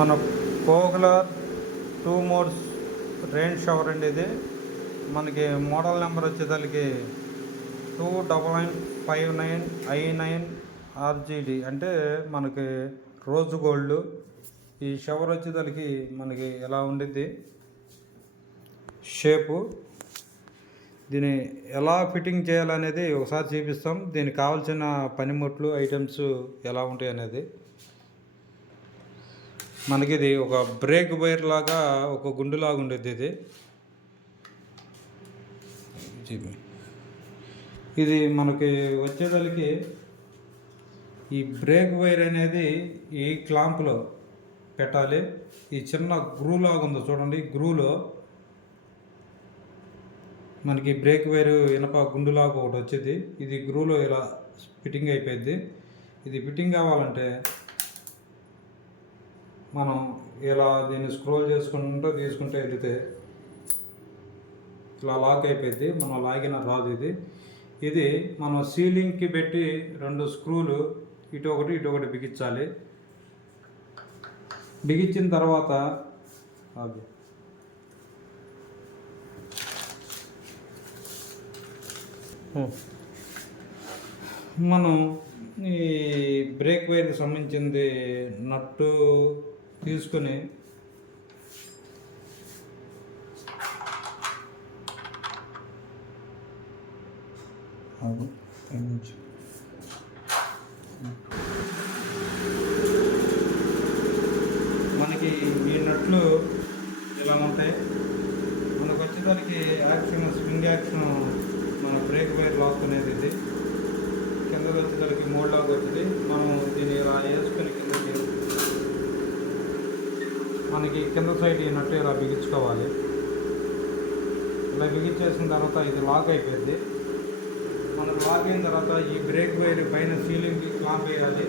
మన Kohler 2 modes rain shower అండి. ఇది మనకి మోడల్ నెంబర్ వచ్చేసరికి 2959i9 RGD అంటే మనకి రోజ్ గోల్డ్. ఈ షవర్ వచ్చేసరికి మనకి ఎలా ఉండిద్ది షేపు, దీన్ని ఎలా ఫిట్టింగ్ చేయాలనేది ఒకసారి చూపిస్తాం. దీనికి కావాల్సిన పనిముట్లు ఐటమ్స్ ఎలా ఉంటాయి అనేది. మనకి ఇది ఒక బ్రేక్ వైర్ లాగా ఒక గుండులాగా ఉండేది. ఇది మనకి వచ్చేసరికి ఈ బ్రేక్ వైర్ అనేది ఈ క్లాంప్లో పెట్టాలి. ఈ చిన్న గ్రూ లాగా ఉందో చూడండి, గ్రూలో మనకి బ్రేక్ వైర్ ఇనప గుండులాగా ఒకటి వచ్చేది. ఇది గ్రూలో ఇలా ఫిట్టింగ్ అయిపోయింది. ఇది ఫిట్టింగ్ కావాలంటే మనం ఇలా దీన్ని స్క్రోల్ చేసుకుంటూ తీసుకుంటే వెళితే ఇలా లాక్ అయిపోయింది. మనం లాగిన రాదు. ఇది మనం సీలింగ్కి పెట్టి 2 స్క్రూలు ఇటు ఒకటి బిగించాలి. బిగించిన తర్వాత మనం ఈ బ్రేక్ వైర్కి సంబంధించింది నట్టు తీసుకొని మనకి ఈ నట్లు ఇలా ఉంటాయి. మనకు వచ్చేసరికి యాక్షన్ స్ప్రింగ్ యాక్షన్ మన బ్రేక్ వైర్ లాక్ అనేది ఇది కిందకి వచ్చేసరికి మోడ్ లాక్ వచ్చింది. మనం దీన్ని ఇలా వేసుకొని కిందకి మనకి కింద సైడ్ ఈ నట్టు ఇలా బిగించుకోవాలి. ఇలా బిగించేసిన తర్వాత ఇది లాక్ అయిపోయింది. మనకు లాక్ అయిన తర్వాత ఈ బ్రేక్ వైర్ పైన సీలింగ్కి క్లాంప్ వేయాలి.